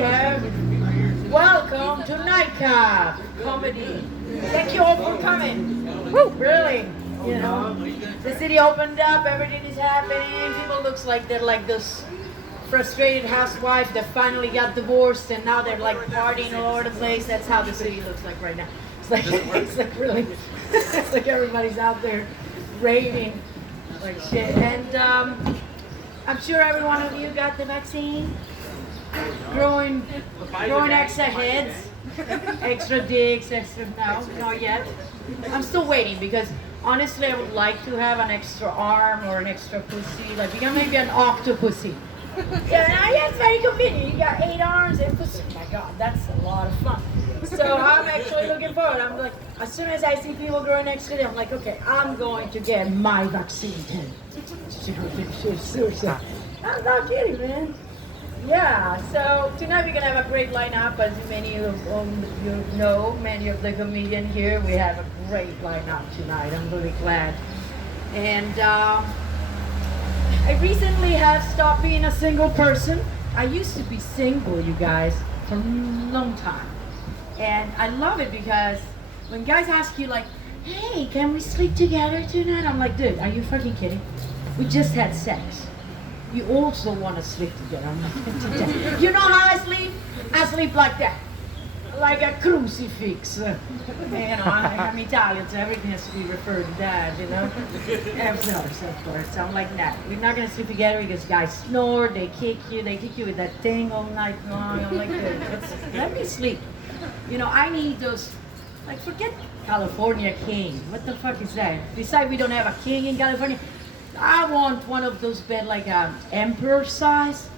have welcome to NightCap comedy. Thank you all for coming. Woo! Really, you know, the city opened up, everything is happening. People looks like they're like this frustrated housewife that finally got divorced and now they're like partying all over the place. That's how the city looks like right now. It's like really, it's like everybody's out there raving like shit. And I'm sure every one of you got the vaccine. Growing extra heads, extra dicks, extra, no, not yet. I'm still waiting because honestly I would like to have an extra arm or an extra pussy, like you got maybe an octopussy. Yeah, it's very convenient. You got 8 arms and pussy. Oh my god, that's a lot of fun. So I'm actually looking forward. I'm like, as soon as I see people growing extra, I'm like, okay, I'm going to get my vaccine. Seriously. I'm not kidding, man. Yeah, so tonight we're going to have a great lineup. As many of you know, many of the comedians here, we have a great lineup tonight. I'm really glad. And I recently have stopped being a single person. I used to be single, you guys, for a long time. And I love it because when guys ask you like, hey, can we sleep together tonight? I'm like, dude, are you fucking kidding? We just had sex. You also want to sleep together. I'm like, you know how I sleep? I sleep like that. Like a crucifix. I'm Italian, so everything has to be referred to that, you know? Of course. So I'm like, nah, we're not going to sleep together because guys snore, they kick you with that thing all night long. I'm like, let me sleep. You know, I need those, like, forget California king. What the fuck is that? Besides, we don't have a king in California. I want one of those beds like emperor size.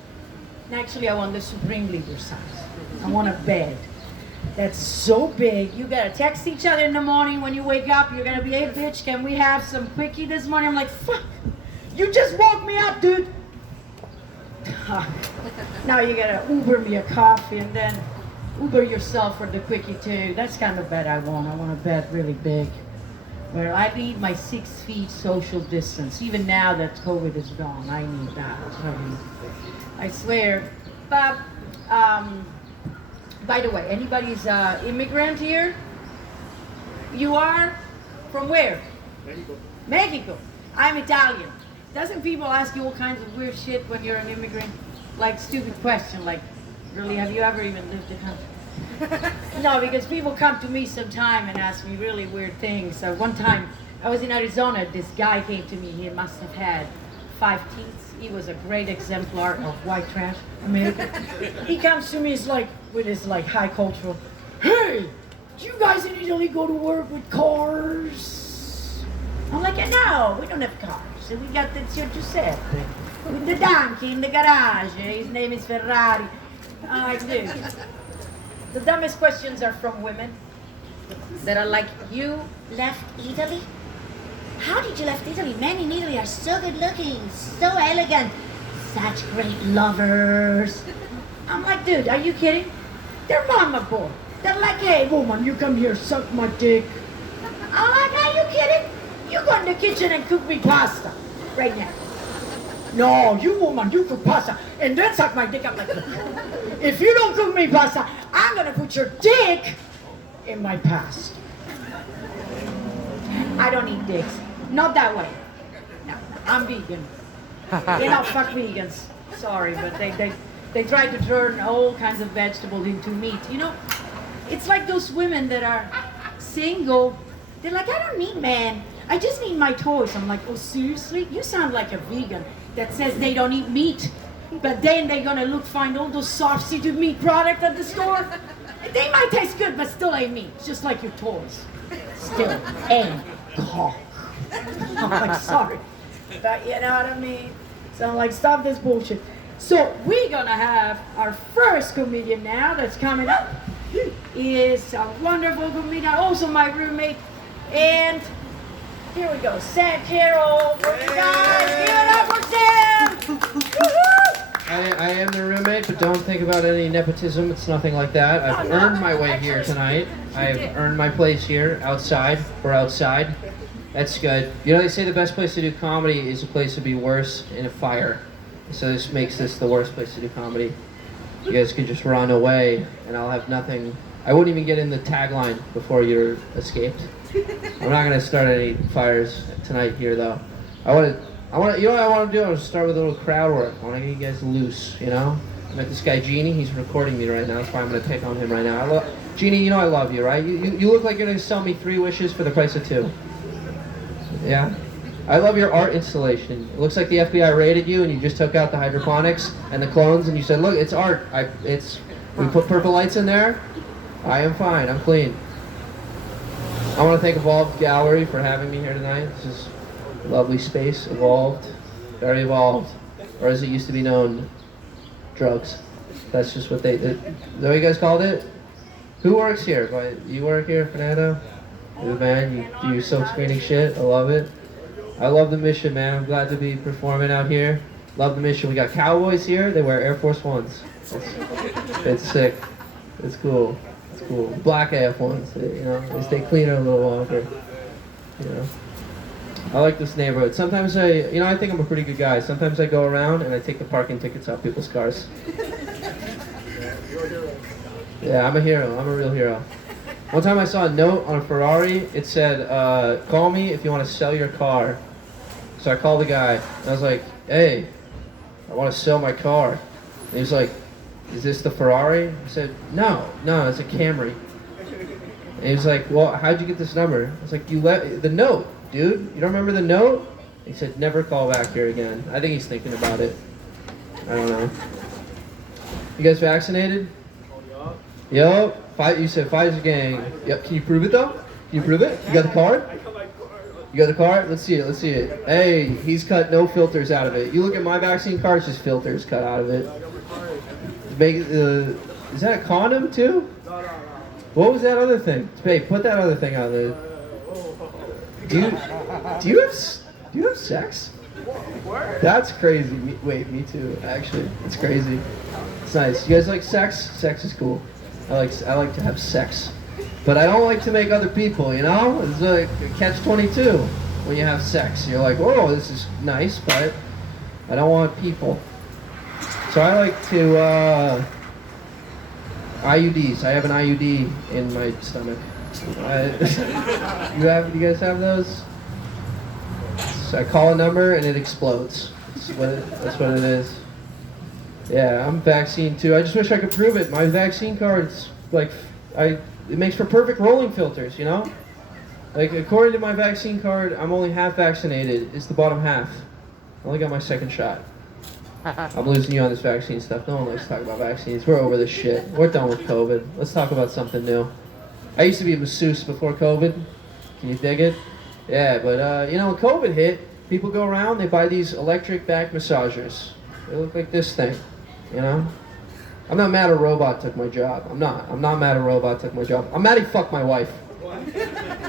And actually, I want the supreme leader size. I want a bed that's so big. You gotta text each other in the morning when you wake up. You're gonna be, hey bitch, can we have some quickie this morning? I'm like, fuck, you just woke me up, dude. Now you gotta Uber me a coffee and then Uber yourself for the quickie too. That's kind of bed I want. I want a bed really big, where I need my 6 feet social distance. Even now that COVID is gone, I need that. I swear. But, by the way, anybody's immigrant here? You are? From where? Mexico. Mexico. I'm Italian. Doesn't people ask you all kinds of weird shit when you're an immigrant? Like stupid question, like, really, have you ever even lived in country? No, because people come to me sometime and ask me really weird things. So one time, I was in Arizona, this guy came to me, he must have had 5 teeth. He was a great exemplar of white trash, American. He comes to me, he's like, with his like high cultural, hey, do you guys in Italy go to work with cars? I'm like, no, we don't have cars. So we got the Giuseppe, with the donkey in the garage. His name is Ferrari. I'm like, dude. The dumbest questions are from women that are like, you left Italy? How did you left Italy? Men in Italy are so good looking, so elegant, such great lovers. I'm like, dude, are you kidding? They're mama boy. They're like, hey woman, you come here, suck my dick. I'm like, are you kidding? You go in the kitchen and cook me pasta right now. No, you woman, you cook pasta and then suck my dick. I'm like, if you don't cook me pasta, I'm gonna put your dick in my past. I don't eat dicks. Not that way. No, I'm vegan. You know, fuck vegans. Sorry, but they try to turn all kinds of vegetables into meat. You know, it's like those women that are single. They're like, I don't need men. I just need my toys. I'm like, oh, seriously? You sound like a vegan that says they don't eat meat. But then they're gonna find all those substitute meat products at the store. They might taste good, but still ain't meat. It's just like your toys. Still ain't cock. I'm like, sorry. But you know what I mean? So I'm like, stop this bullshit. So we're gonna have our first comedian now that's coming up. He is a wonderful comedian, also my roommate. And here we go, Sam Carroll for you guys. Give it up for Sam! I am the roommate, but don't think about any nepotism. It's nothing like that. I've earned my way here tonight. I've earned my place here, outside. We're outside. That's good. You know, they say the best place to do comedy is a place to be worse in a fire. So this makes this the worst place to do comedy. You guys could just run away, and I'll have nothing. I wouldn't even get in the tagline before you're escaped. I'm not gonna start any fires tonight here, though. You know what I want to do? I want to start with a little crowd work. I want to get you guys loose, you know? I met this guy, Jeannie. He's recording me right now. That's why I'm gonna pick on him right now. Jeannie, you know I love you, right? You look like you're gonna sell me 3 wishes for the price of 2. Yeah? I love your art installation. It looks like the FBI raided you and you just took out the hydroponics and the clones and you said, look, it's art. We put purple lights in there. I am fine. I'm clean. I want to thank Evolved Gallery for having me here tonight. This is a lovely space. Evolved. Very evolved. Or as it used to be known, drugs. That's just what is that what you guys called it? Who works here? You work here, Fernando? You're the man. You do your silk screening shit. I love it. I love the mission, man. I'm glad to be performing out here. Love the mission. We got cowboys here. They wear Air Force Ones. It's sick. It's cool. It's cool. Black Air Ones. You know, they stay cleaner a little longer. You know. I like this neighborhood. Sometimes I think I'm a pretty good guy. Sometimes I go around and I take the parking tickets off people's cars. Yeah, I'm a hero. I'm a real hero. One time I saw a note on a Ferrari. It said, call me if you want to sell your car. So I called the guy, and I was like, hey, I want to sell my car. And he was like, is this the Ferrari? I said, no, it's a Camry. And he was like, well, how'd you get this number? I was like, the note, dude. You don't remember the note? He said, never call back here again. I think he's thinking about it. I don't know. You guys vaccinated? Yup. You said Pfizer gang. Yep. Can you prove it though? Can you prove it? You got the card? You got the card? Let's see it. Hey, he's cut no filters out of it. You look at my vaccine card, it's just filters cut out of it. Is that a condom too? What was that other thing? Hey, put that other thing out there. Do you have sex? That's crazy. Me too. Actually, it's crazy. It's nice. You guys like sex? Sex is cool. I like to have sex, but I don't like to make other people, you know? It's like a catch-22 when you have sex. You're like, oh, this is nice, but I don't want people. So I like to, IUDs. I have an IUD in my stomach. You guys have those? So I call a number and it explodes. That's what it is. Yeah, I'm vaccine too. I just wish I could prove it. My vaccine card's like, it makes for perfect rolling filters, you know? Like, according to my vaccine card, I'm only half vaccinated. It's the bottom half. I only got my 2nd shot. I'm losing you on this vaccine stuff. No one likes to talk about vaccines. We're over this shit. We're done with COVID. Let's talk about something new. I used to be a masseuse before COVID. Can you dig it? Yeah, but, when COVID hit, people go around, they buy these electric back massagers. They look like this thing. You know? I'm not mad a robot took my job. I'm not mad a robot took my job. I'm mad he fucked my wife.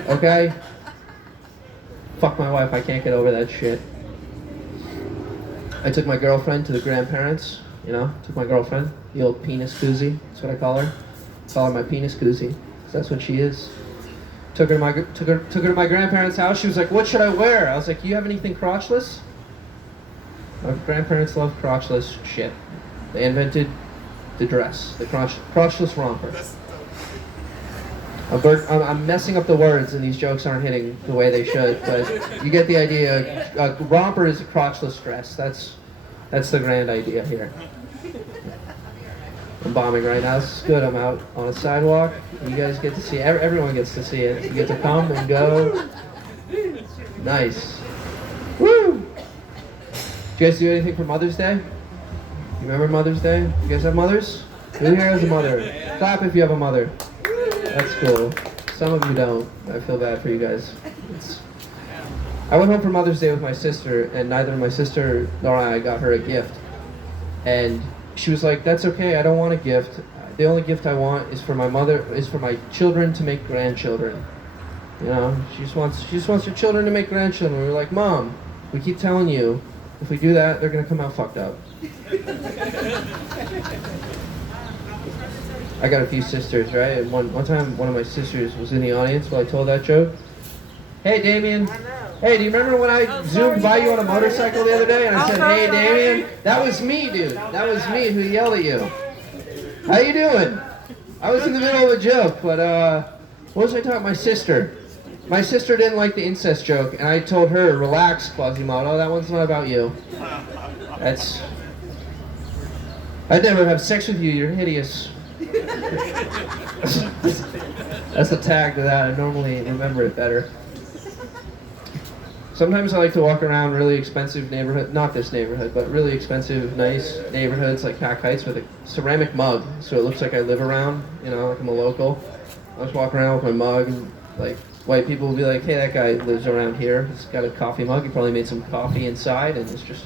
Okay? Fuck my wife. I can't get over that shit. I took my girlfriend to the grandparents. You know? Took my girlfriend. The old penis koozie. That's what I call her. I call her my penis koozie. 'Cause that's what she is. Took her to my grandparents' house. She was like, what should I wear? I was like, you have anything crotchless? My grandparents love crotchless shit. They invented the dress, the crotchless romper. I'm messing up the words and these jokes aren't hitting the way they should, but you get the idea. A romper is a crotchless dress. That's the grand idea here. I'm bombing right now. This is good. I'm out on a sidewalk. You guys get to see it. Everyone gets to see it. You get to come and go. Nice. Woo! Did you guys do anything for Mother's Day? You remember Mother's Day? You guys have mothers? Who here has a mother? Clap if you have a mother. That's cool. Some of you don't. I feel bad for you guys. I went home for Mother's Day with my sister, and neither my sister nor I got her a gift. And she was like, that's okay, I don't want a gift. The only gift I want is for my children to make grandchildren. You know, she just wants her children to make grandchildren. We were like, Mom, we keep telling you, if we do that, they're gonna come out fucked up. I got a few sisters, right? And one time, one of my sisters was in the audience while I told that joke. Hey, Damien. Hey, do you remember when I zoomed by you on a motorcycle the other day and I said, hey, Damien? That was me, dude. That was me who yelled at you. How you doing? I was in the middle of a joke, but what was I talking? My sister. My sister didn't like the incest joke, and I told her, relax, Quasimodo, that one's not about you. I'd never have sex with you, you're hideous. That's the tag to that, I normally remember it better. Sometimes I like to walk around really expensive neighborhood, not this neighborhood, but really expensive, nice neighborhoods like Pack Heights with a ceramic mug, so it looks like I live around, you know, like I'm a local. I just walk around with my mug, and like white people will be like, hey, that guy lives around here. He's got a coffee mug. He probably made some coffee inside, and it's just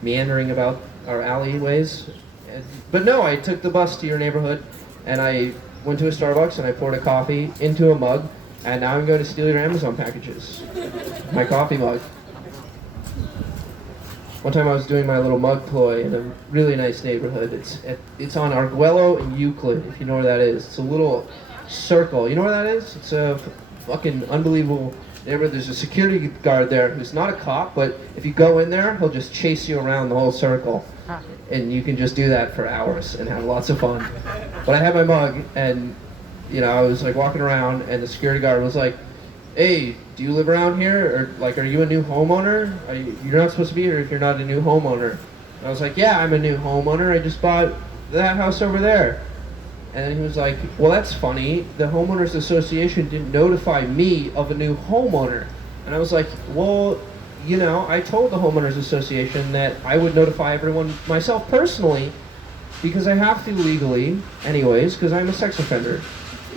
meandering about our alleyways. But no, I took the bus to your neighborhood, and I went to a Starbucks, and I poured a coffee into a mug, and now I'm going to steal your Amazon packages. My coffee mug. One time I was doing my little mug ploy in a really nice neighborhood. It's on Arguello and Euclid, if you know where that is. It's a little circle. You know where that is? It's a fucking unbelievable neighborhood. There's a security guard there who's not a cop, but if you go in there, he'll just chase you around the whole circle. And you can just do that for hours and have lots of fun. But I had my mug, and you know, I was like walking around, and the security guard was like, hey, do you live around here? Or like, are you a new homeowner? You're not supposed to be here if you're not a new homeowner. And I was like, yeah, I'm a new homeowner. I just bought that house over there. And then he was like, well, that's funny. The homeowners association didn't notify me of a new homeowner. And I was like, well, you know, I told the homeowners association that I would notify everyone myself personally because I have to legally anyways, because I'm a sex offender.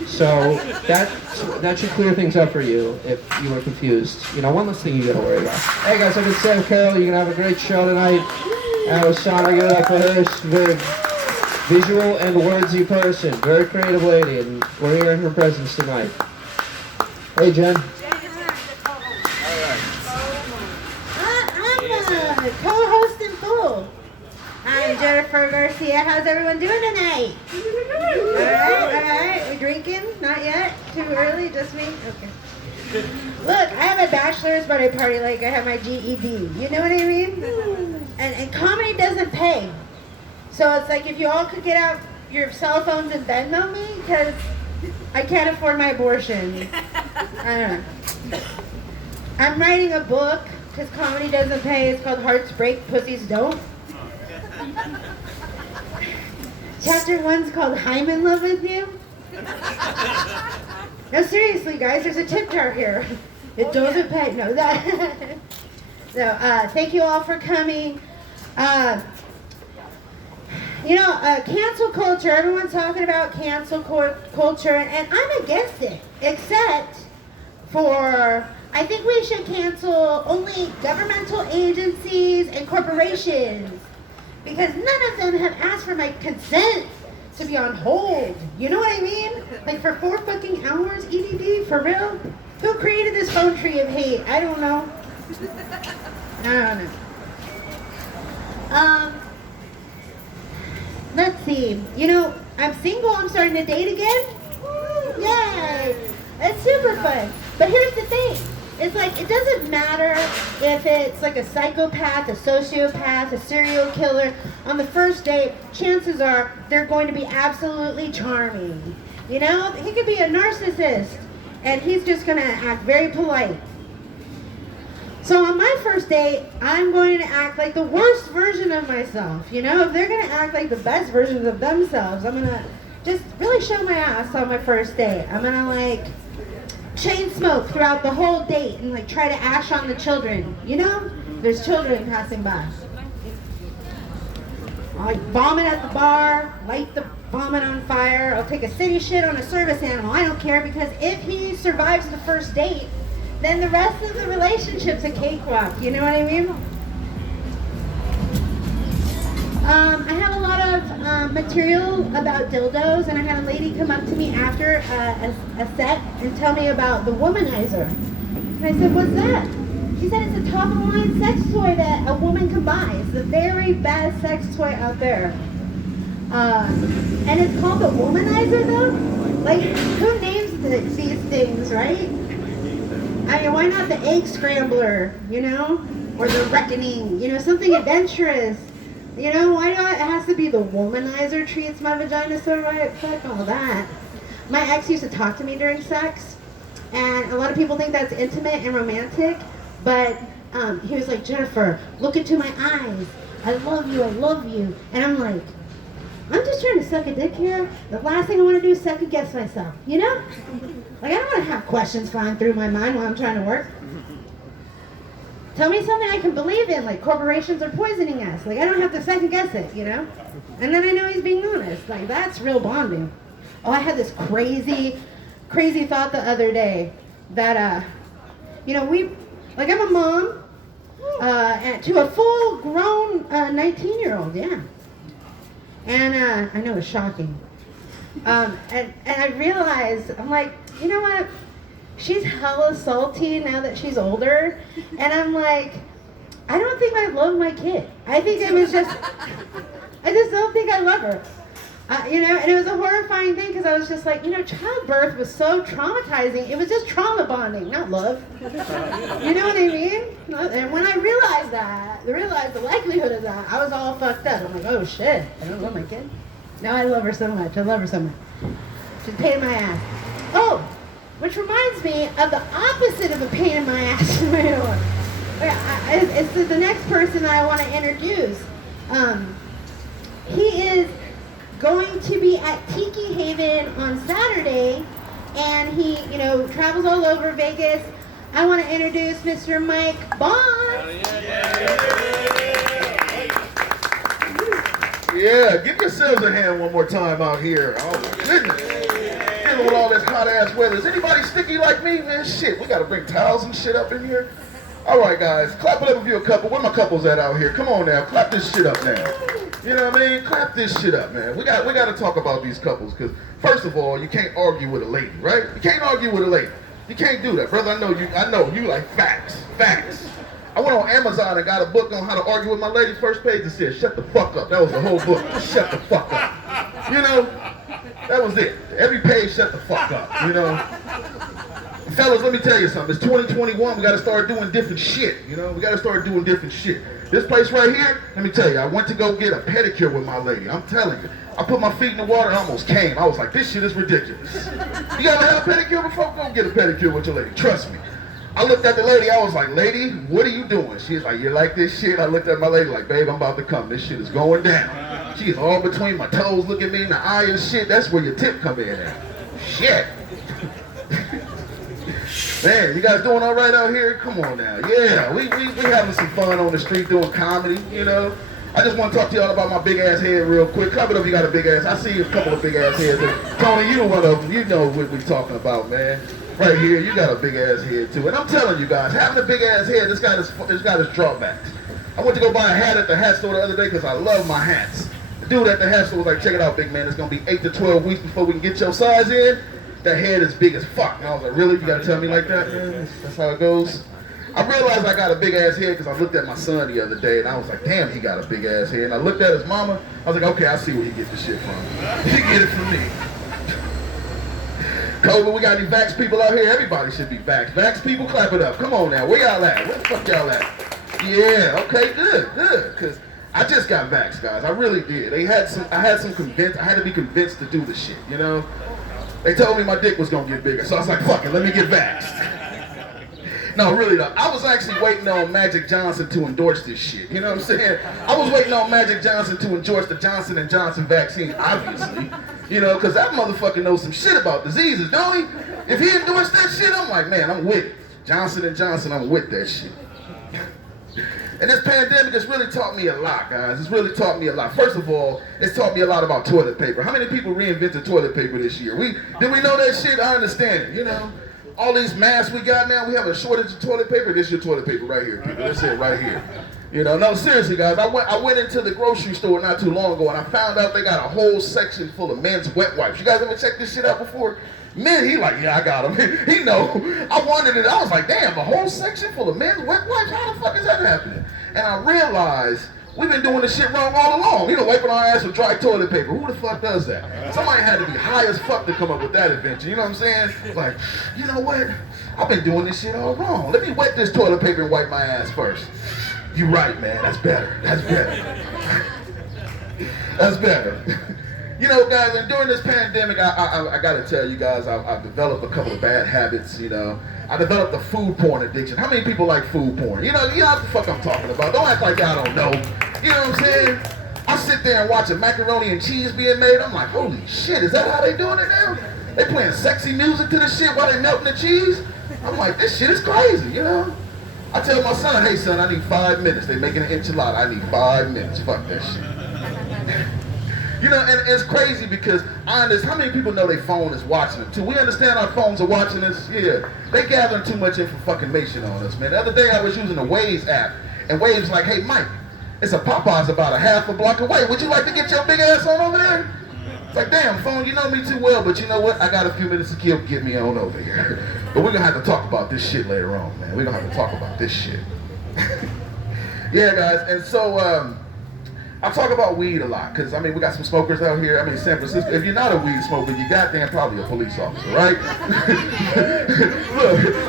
So that should clear things up for you if you were confused. You know, one less thing you gotta worry about. Hey guys, I've been Sam Carroll. You're gonna have a great show tonight. And with Sean, I give it up for her. She's a very visual and wordsy person. Very creative lady, and we're here in her presence tonight. Hey Jen. I'm the co-host in full. I'm Jennifer Garcia. How's everyone doing tonight? Alright. We drinking? Not yet? Too early? Just me? Okay. Look, I have a bachelor's, but I party like I have my GED. You know what I mean? And comedy doesn't pay. So it's like if you all could get out your cell phones and Venmo me, because I can't afford my abortion. I don't know. I'm writing a book, because comedy doesn't pay. It's called Hearts Break, Pussies Don't. Chapter 1's called I'm in Love with You. No, seriously, guys, there's a tip jar here. It doesn't pay. No, that. So, thank you all for coming. You know, cancel culture. Everyone's talking about cancel culture, and I'm against it, except for I think we should cancel only governmental agencies and corporations, because none of them have asked for my consent to be on hold. You know what I mean? Like for 4 fucking hours, EDD, for real? Who created this phone tree of hate? I don't know. Let's see. You know, I'm single. I'm starting to date again. Woo, yay! It's super fun. But here's the thing. It's like, it doesn't matter if it's like a psychopath, a sociopath, a serial killer. On the first date, chances are they're going to be absolutely charming. You know, he could be a narcissist, and he's just going to act very polite. So on my first date, I'm going to act like the worst version of myself. You know, if they're going to act like the best versions of themselves, I'm going to just really show my ass on my first date. I'm going to like chain smoke throughout the whole date and like try to ash on the children. You know, there's children passing by. I'll like vomit at the bar, light the vomit on fire. I'll take a city shit on a service animal. I don't care, because if he survives the first date, then the rest of the relationship's a cakewalk. You know what I mean? I have a lot of material about dildos, and I had a lady come up to me after a set and tell me about the womanizer. And I said, what's that? She said it's a top-of-the-line sex toy that a woman can buy. It's the very best sex toy out there. And it's called the womanizer, though? Like, who names these things, right? I mean, why not the egg scrambler, you know? Or the reckoning, you know, something adventurous. You know, why not? It has to to be the womanizer treats my vagina so right. Fuck all that. My ex used to talk to me during sex, and a lot of people think that's intimate and romantic, but he was like, Jennifer, look into my eyes. I love you, I love you. And I'm like, I'm just trying to suck a dick here. The last thing I want to do is second guess myself, you know? Like, I don't want to have questions flying through my mind while I'm trying to work. Tell me something I can believe in, like corporations are poisoning us. Like, I don't have to second guess it, you know? And then I know he's being honest. Like, that's real bonding. Oh, I had this crazy thought the other day that, I'm a mom and to a full-grown 19-year-old, yeah. And I know it's shocking. And I realized, I'm like, you know what? She's hella salty now that she's older. And I'm like, I don't think I love my kid. I think I just don't think I love her. And it was a horrifying thing because I was just like, childbirth was so traumatizing. It was just trauma bonding, not love. You know what I mean? And when I realized the likelihood of that, I was all fucked up. I'm like, oh shit, I don't love my kid. Now I love her so much. I love her so much. She's a pain in my ass. Oh, which reminds me of the opposite of a pain in my ass. It's the next person I want to introduce. He is going to be at Tiki Haven on Saturday, and he, travels all over Vegas. I want to introduce Mr. Mike Bond. Yeah, give yourselves a hand one more time out here. Oh my goodness. Dealing with all this hot ass weather. Is anybody sticky like me, man? Shit, we gotta bring towels and shit up in here. All right, guys, clap it up if you're a couple. Where my couples at out here? Come on now, clap this shit up now. You know what I mean? Clap this shit up, man. We got to talk about these couples because, first of all, you can't argue with a lady, right? You can't argue with a lady. You can't do that, brother. I know you like facts. I went on Amazon and got a book on how to argue with my lady. First page it said, "Shut the fuck up." That was the whole book. Shut the fuck up. That was it. Every page, shut the fuck up. Fellas, let me tell you something. It's 2021. We got to start doing different shit. We got to start doing different shit. This place right here, let me tell you, I went to go get a pedicure with my lady. I'm telling you. I put my feet in the water and almost came. I was like, this shit is ridiculous. You ever had a pedicure before? Go get a pedicure with your lady. Trust me. I looked at the lady. I was like, lady, what are you doing? She was like, you like this shit? I looked at my lady like, babe, I'm about to come. This shit is going down. She is all between my toes, looking me in the eye and shit. That's where your tip come in at. Shit. Man, you guys doing all right out here? Come on now. Yeah, we having some fun on the street doing comedy, I just want to talk to y'all about my big ass head real quick. Clap it up if you got a big ass. I see a couple of big ass heads. Tony, you one of them. You know what we're talking about, man. Right here, you got a big ass head too. And I'm telling you guys, having a big ass head, it's got its drawbacks. I went to go buy a hat at the hat store the other day because I love my hats. The dude at the hat store was like, check it out, big man. It's going to be 8 to 12 weeks before we can get your size in. That head is big as fuck. And I was like, really? You gotta tell me like that, man? That's how it goes? I realized I got a big ass head because I looked at my son the other day and I was like, damn, he got a big ass head. And I looked at his mama, I was like, okay, I see where he gets the shit from. He get it from me. COVID, we got any vax people out here? Everybody should be vax. Vax people, clap it up. Come on now, where y'all at? Where the fuck y'all at? Yeah, okay, good. Because I just got vaxxed, guys. I really did. I had to be convinced to do the shit, They told me my dick was gonna get bigger, so I was like, fuck it, let me get vaxxed. No, really though, I was actually waiting on Magic Johnson to endorse this shit, you know what I'm saying? I was waiting on Magic Johnson to endorse the Johnson & Johnson vaccine, obviously. Because that motherfucker knows some shit about diseases, don't he? If he endorsed that shit, I'm like, man, I'm with it. Johnson & Johnson, I'm with that shit. And this pandemic has really taught me a lot, guys. It's really taught me a lot. First of all, it's taught me a lot about toilet paper. How many people reinvented toilet paper this year? Did we know that shit? I understand it, All these masks we got now, we have a shortage of toilet paper. This is your toilet paper right here, people. That's it right here. No, seriously, guys. I went into the grocery store not too long ago, and I found out they got a whole section full of men's wet wipes. You guys ever checked this shit out before? Men, he like, yeah, I got them. He know. I wanted it. I was like, damn, a whole section full of men's wet wipes? How the fuck is that happening? And I realized we've been doing this shit wrong all along. Wiping our ass with dry toilet paper. Who the fuck does that? Somebody had to be high as fuck to come up with that invention. You know what I'm saying? Like, you know what? I've been doing this shit all wrong. Let me wet this toilet paper and wipe my ass first. You right, man. That's better. That's better. That's better. You know, guys, and during this pandemic, I gotta tell you guys, I've developed a couple of bad habits, you know. I developed a food porn addiction. How many people like food porn? You know what the fuck I'm talking about. Don't act like y'all don't know. You know what I'm saying? I sit there and watch a macaroni and cheese being made. I'm like, holy shit, is that how they doing it now? They playing sexy music to the shit while they melting the cheese? I'm like, this shit is crazy, you know? I tell my son, hey son, I need 5 minutes. They making an enchilada. I need 5 minutes. Fuck that shit. You know, and it's crazy because I understand how many people know their phone is watching them too. We understand our phones are watching us. Yeah, they gathering too much information on us, man. The other day I was using the Waze app, and Wave's like, hey Mike, it's a Popeyes about a half a block away. Would you like to get your big ass on over there? It's like, damn, phone, you know me too well, but you know what? I got a few minutes to kill. Get me on over here. But we're gonna have to talk about this shit later on, man. We're gonna have to talk about this shit. Yeah, guys, and so I talk about weed a lot, because, I mean, we got some smokers out here. I mean, San Francisco, if you're not a weed smoker, you goddamn probably a police officer, right?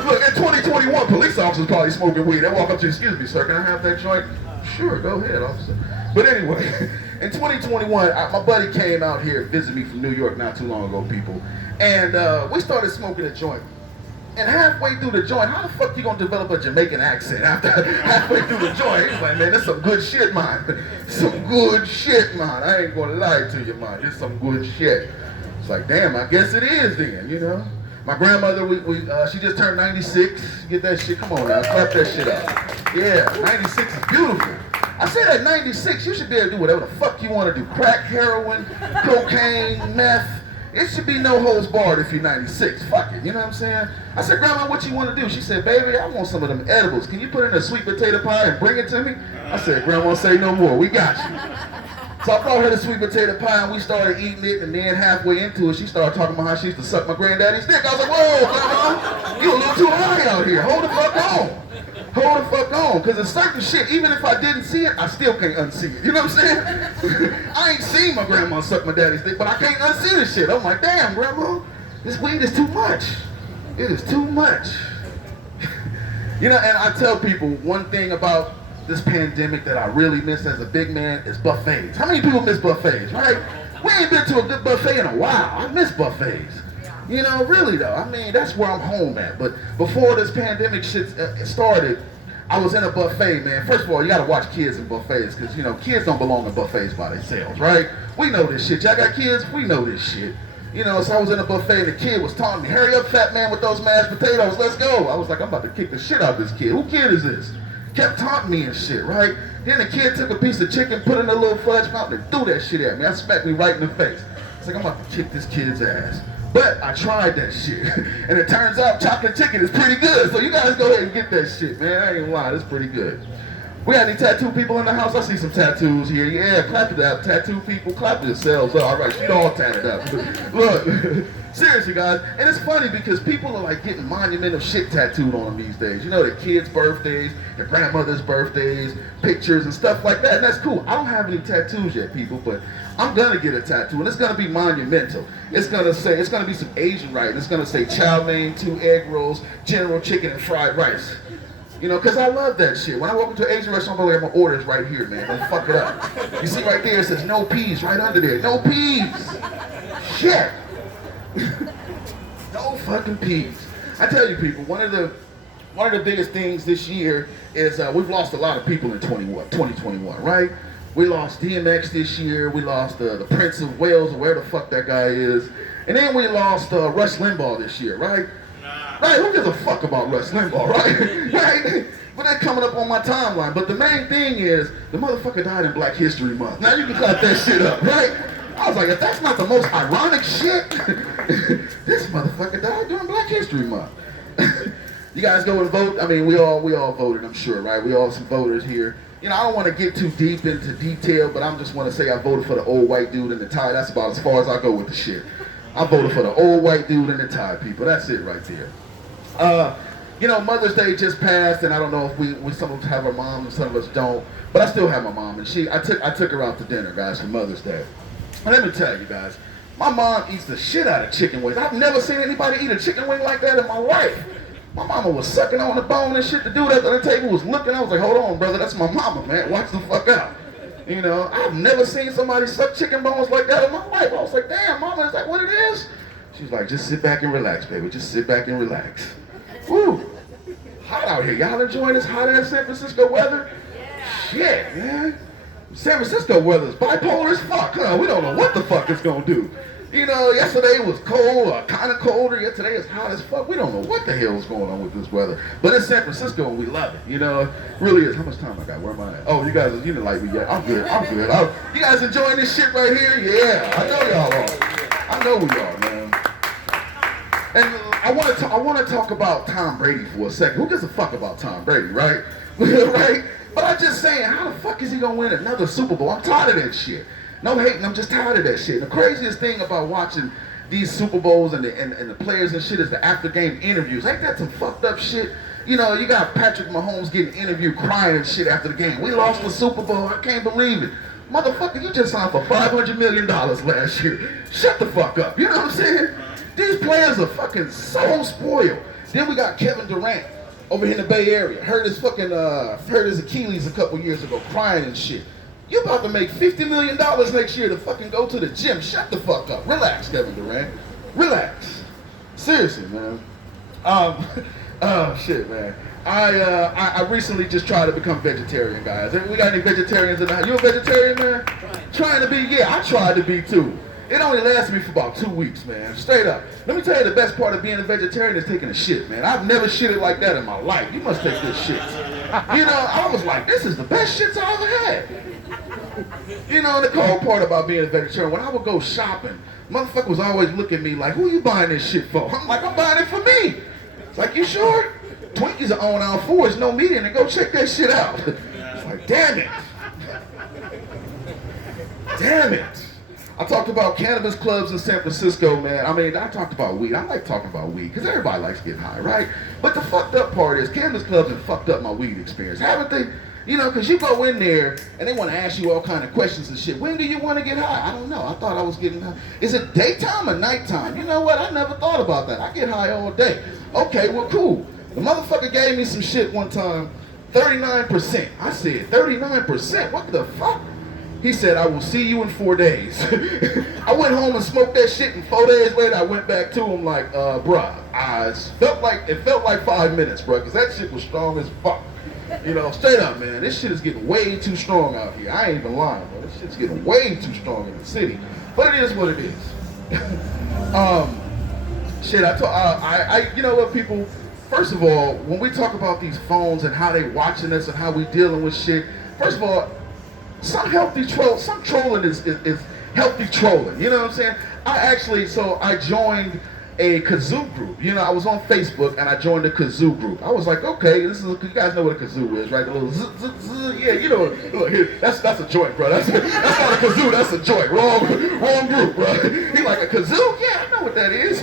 look, in 2021, police officers probably smoking weed. They walk up to you, excuse me, sir, can I have that joint? Sure, go ahead, officer. But anyway, in 2021, my buddy came out here and visited me from New York not too long ago, people. And we started smoking a joint. And halfway through the joint, how the fuck you gonna develop a Jamaican accent after halfway through the joint? He's like, man, that's some good shit, man. Some good shit, man. I ain't gonna lie to you, man. It's some good shit. It's like, damn, I guess it is then, you know? My grandmother, she just turned 96. Get that shit, come on now, clap that shit up. Yeah, 96 is beautiful. I said at 96, you should be able to do whatever the fuck you wanna do. Crack, heroin, cocaine, meth. It should be no holds barred if you're 96. Fuck it, you know what I'm saying? I said, Grandma, what you want to do? She said, baby, I want some of them edibles. Can you put in a sweet potato pie and bring it to me? I said, Grandma, say no more. We got you. So I brought her the sweet potato pie and we started eating it, and then halfway into it, she started talking about how she used to suck my granddaddy's dick. I was like, whoa, Grandma, you a little too high out here. Hold the fuck on. Hold the fuck on, because there's certain shit, even if I didn't see it, I still can't unsee it. You know what I'm saying? I ain't seen my grandma suck my daddy's dick, but I can't unsee this shit. I'm like, damn, Grandma, this weed is too much. It is too much. You know, and I tell people one thing about this pandemic that I really miss as a big man is buffets. How many people miss buffets, right? We ain't been to a good buffet in a while. I miss buffets. You know, really though, I mean, that's where I'm home at. But before this pandemic shit started, I was in a buffet, man. First of all, you gotta watch kids in buffets, because, you know, kids don't belong in buffets by themselves, right? We know this shit. Y'all got kids? We know this shit. You know, so I was in a buffet and the kid was taunting me, hurry up, fat man, with those mashed potatoes, let's go. I was like, I'm about to kick the shit out of this kid. Who kid is this? Kept taunting me and shit, right? Then the kid took a piece of chicken, put it in a little fudge fountain, and threw that shit at me. I smacked me right in the face. It's like, I'm about to kick this kid's ass. But I tried that shit, and it turns out chocolate chicken is pretty good, so you guys go ahead and get that shit, man. I ain't gonna lie, it's pretty good. We got any tattoo people in the house? I see some tattoos here. Yeah, clap it up. Tattoo people, clap yourselves up. All right, she's all tatted up. Look, seriously, guys, and it's funny because people are like getting monumental shit tattooed on them these days. You know, their kids' birthdays, their grandmother's birthdays, pictures and stuff like that, and that's cool. I don't have any tattoos yet, people, but I'm gonna get a tattoo, and it's gonna be monumental. It's gonna be some Asian writing. It's gonna say chow mein, 2 egg rolls, general chicken, and fried rice. You know, because I love that shit. When I walk into an Asian restaurant, I'm like, my order's right here, man. Don't fuck it up. You see right there, it says no peas right under there. No peas. Shit. No fucking peas. I tell you, people, one of the biggest things this year is we've lost a lot of people in 2021, right? We lost DMX this year. We lost the Prince of Wales, or where the fuck that guy is. And then we lost Rush Limbaugh this year, right? Right, who gives a fuck about Rush Limbaugh, right? Right? But they're coming up on my timeline. But the main thing is, the motherfucker died in Black History Month. Now you can clap that shit up, right? I was like, if that's not the most ironic shit, this motherfucker died during Black History Month. You guys go and vote. I mean, we all voted, I'm sure, right? We all some voters here. You know, I don't want to get too deep into detail, but I just want to say I voted for the old white dude in the tie. That's about as far as I go with the shit. I voted for the old white dude in the tie, people. That's it right there. You know, Mother's Day just passed, and I don't know if we some of us have our mom and some of us don't, but I still have my mom, and I took her out to dinner, guys, for Mother's Day. And let me tell you guys, my mom eats the shit out of chicken wings. I've never seen anybody eat a chicken wing like that in my life. My mama was sucking on the bone and shit. The dude at the table was looking. I was like, hold on, brother, that's my mama, man. Watch the fuck out. You know, I've never seen somebody suck chicken bones like that in my life. I was like, damn, mama, is that what it is? She's like, just sit back and relax, baby. Just sit back and relax. Woo. Hot out here. Y'all enjoying this hot ass San Francisco weather? Yeah. Shit, man. San Francisco weather is bipolar as fuck, huh? We don't know what the fuck it's gonna do. You know, yesterday was cold, or kind of colder. Yet today is hot as fuck. We don't know what the hell is going on with this weather. But it's San Francisco and we love it. You know, it really is. How much time I got? Where am I at? Oh, you guys, you didn't like me yet. I'm good. I'm good. You guys enjoying this shit right here? Yeah, I know y'all are. I know we are, man. And I want to talk about Tom Brady for a second. Who gives a fuck about Tom Brady, right? Right? But I'm just saying, how the fuck is he gonna win another Super Bowl? I'm tired of that shit. No hating, I'm just tired of that shit. The craziest thing about watching these Super Bowls and the players and shit is the after game interviews. Ain't that some fucked up shit? You know, you got Patrick Mahomes getting interviewed crying and shit after the game. We lost the Super Bowl, I can't believe it. Motherfucker, you just signed for $500 million last year. Shut the fuck up, you know what I'm saying? These players are fucking so spoiled. Then we got Kevin Durant over here in the Bay Area. Hurt his Achilles a couple years ago, crying and shit. You about to make $50 million next year to fucking go to the gym. Shut the fuck up. Relax, Kevin Durant. Relax. Seriously, man. Oh shit, man. I recently just tried to become vegetarian, guys. We got any vegetarians in the house? You a vegetarian, man? Trying to be? Yeah, I tried to be too. It only lasted me for about 2 weeks, man. Straight up. Let me tell you, the best part of being a vegetarian is taking a shit, man. I've never shitted like that in my life. You must take this shit. You know, I was like, this is the best shits I ever had. You know, the cold part about being a vegetarian, when I would go shopping, motherfuckers was always looking at me like, who you buying this shit for? I'm like, I'm buying it for me. It's like, you sure? Twinkies are on aisle 4, it's no meat in it. Go check that shit out. It's like, damn it. Damn it. I talked about cannabis clubs in San Francisco, man. I mean, I talked about weed. I like talking about weed because everybody likes getting high, right? But the fucked up part is cannabis clubs have fucked up my weed experience, haven't they? You know, because you go in there and they want to ask you all kind of questions and shit. When do you want to get high? I don't know. I thought I was getting high. Is it daytime or nighttime? You know what? I never thought about that. I get high all day. Okay, well, cool. The motherfucker gave me some shit one time, 39%. I said, 39%? What the fuck? He said, I will see you in 4 days. I went home and smoked that shit, and 4 days later I went back to him like, bruh, it felt like 5 minutes, bruh, because that shit was strong as fuck. You know, straight up, man, this shit is getting way too strong out here. I ain't even lying, bro. This shit's getting way too strong in the city. But it is what it is. You know what, people, first of all, when we talk about these phones and how they watching us and how we dealing with shit, first of all, some trolling is healthy trolling, you know what I'm saying? I joined a kazoo group. You know, I was on Facebook and I joined a kazoo group. I was like, okay, you guys know what a kazoo is, right? The little yeah, you know, look, here, that's a joint, bro. That's not a kazoo, that's a joint. Wrong group, bro. He like a kazoo? Yeah, I know what that is.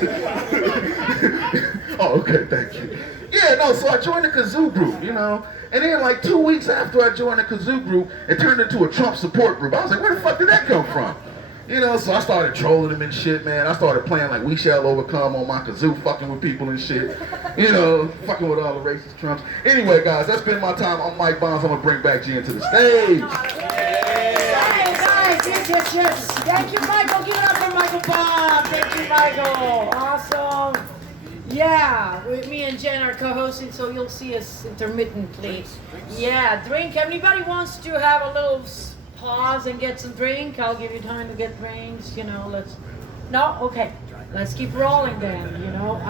Oh, okay, thank you. Yeah, no, so I joined the kazoo group, you know. And then like 2 weeks after I joined the kazoo group, it turned into a Trump support group. I was like, where the fuck did that come from? You know, so I started trolling them and shit, man. I started playing like We Shall Overcome on my kazoo, fucking with people and shit. You know, fucking with all the racist Trumps. Anyway, guys, that's been my time. I'm Mike Bonds. I'm gonna bring back Jen to the stage. Yes. Thank you, Michael. Give it up for Michael Bob. Thank you, Michael. Awesome. Yeah, me and Jen are co-hosting, so you'll see us intermittently. Yeah, drink. Anybody wants to have a little pause and get some drink? I'll give you time to get drinks. You know, No, okay. Let's keep rolling then. You know,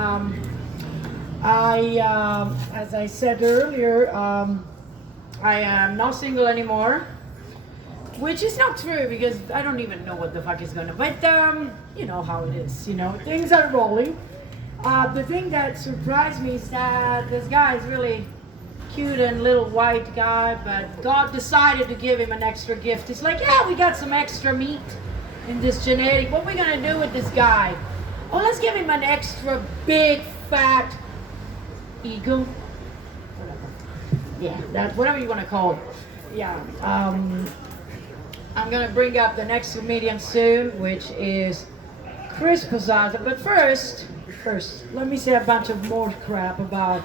as I said earlier, I am not single anymore. Which is not true because I don't even know what the fuck is gonna. But you know how it is. You know, things are rolling. The thing that surprised me is that this guy is really cute and little white guy, but God decided to give him an extra gift. He's like, yeah, we got some extra meat in this genetic. What are we gonna do with this guy? Oh, let's give him an extra big fat eagle. Yeah, that whatever you want to call it. Yeah. I'm gonna bring up the next comedian soon, which is Chris Posada. But first, let me say a bunch of more crap about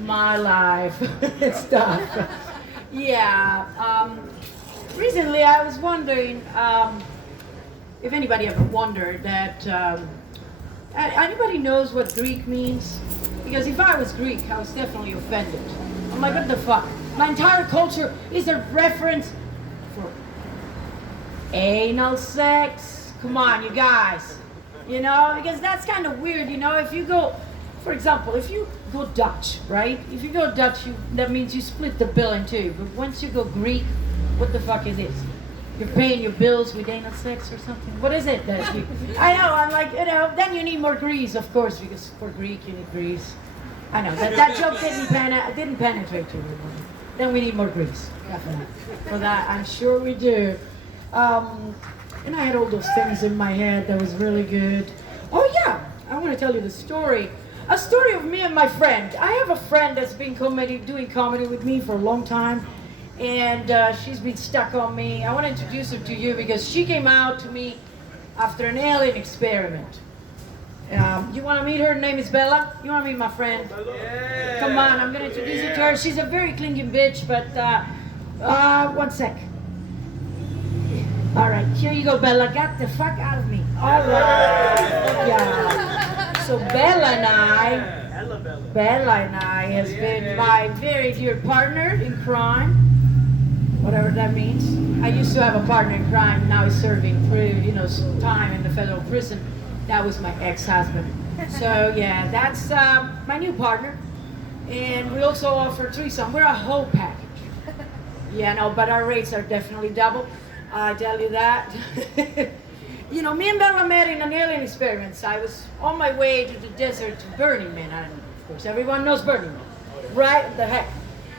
my life and stuff. Yeah. recently I was wondering if anybody ever wondered that anybody knows what Greek means? Because if I was Greek, I was definitely offended. I'm like, what the fuck? My entire culture is a reference for anal sex. Come on, you guys. You know, because that's kind of weird, you know, if you go, for example, if you go Dutch, right? If you go Dutch, that means you split the bill in two. But once you go Greek, what the fuck is this? You're paying your bills with anal sex or something? What is it that you... I know, I'm like, you know, then you need more grease, of course, because for Greek you need grease. I know, that joke didn't penetrate to everyone. Then we need more grease, definitely. For that, I'm sure we do. And I had all those things in my head that was really good. Oh yeah, I want to tell you the story. A story of me and my friend. I have a friend that's been doing comedy with me for a long time. And she's been stuck on me. I want to introduce her to you because she came out to me after an alien experiment. You want to meet her? Her name is Bella. You want to meet my friend? Yeah. Come on, I'm going to introduce you to her. She's a very clingy bitch, but 1 sec. All right, here you go, Bella. Get the fuck out of me. All right. Yeah. So Bella and I has been my very dear partner in crime. Whatever that means. I used to have a partner in crime. Now he's serving time in the federal prison. That was my ex-husband. So yeah, that's my new partner. And we also offer threesome. We're a whole package. Yeah, no, but our rates are definitely double. I tell you that. You know, me and Bella met in an alien experiment. I was on my way to the desert to Burning Man. Of course, everyone knows Burning Man. Right? The heck.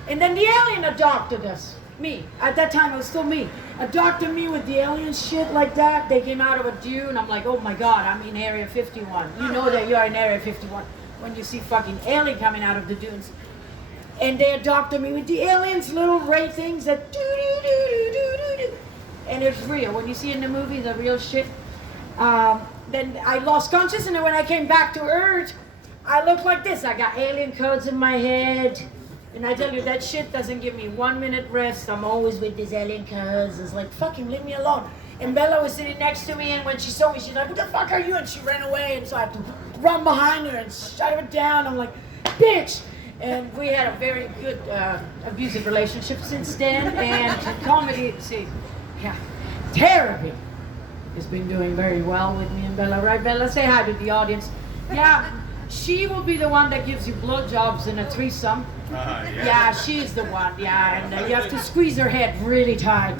And then the alien adopted us. Me. At that time, it was still me. Adopted me with the alien shit like that. They came out of a dune. I'm like, oh my God, I'm in Area 51. You know that you are in Area 51 when you see fucking alien coming out of the dunes. And they adopted me with the aliens, little ray things that do-do-do-do-do-do-do. And it's real. When you see in the movie the real shit, then I lost consciousness, and then when I came back to Earth, I looked like this. I got alien codes in my head. And I tell you, that shit doesn't give me 1 minute rest. I'm always with these alien codes. It's like, fucking leave me alone. And Bella was sitting next to me, and when she saw me, she's like, what the fuck are you? And she ran away, and so I had to run behind her and shut her down. I'm like, bitch! And we had a very good abusive relationship since then. And comedy, therapy has been doing very well with me and Bella. Right, Bella? Say hi to the audience. Yeah, she will be the one that gives you blowjobs in a threesome. Yeah, she's the one. Yeah, and you have to squeeze her head really tight.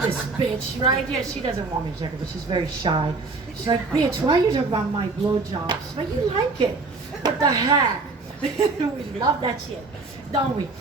This bitch, right? Yeah, she doesn't want me to check her, but she's very shy. She's like, bitch, why are you talking about my blowjobs? But you like it. What the heck? We love that shit, don't we?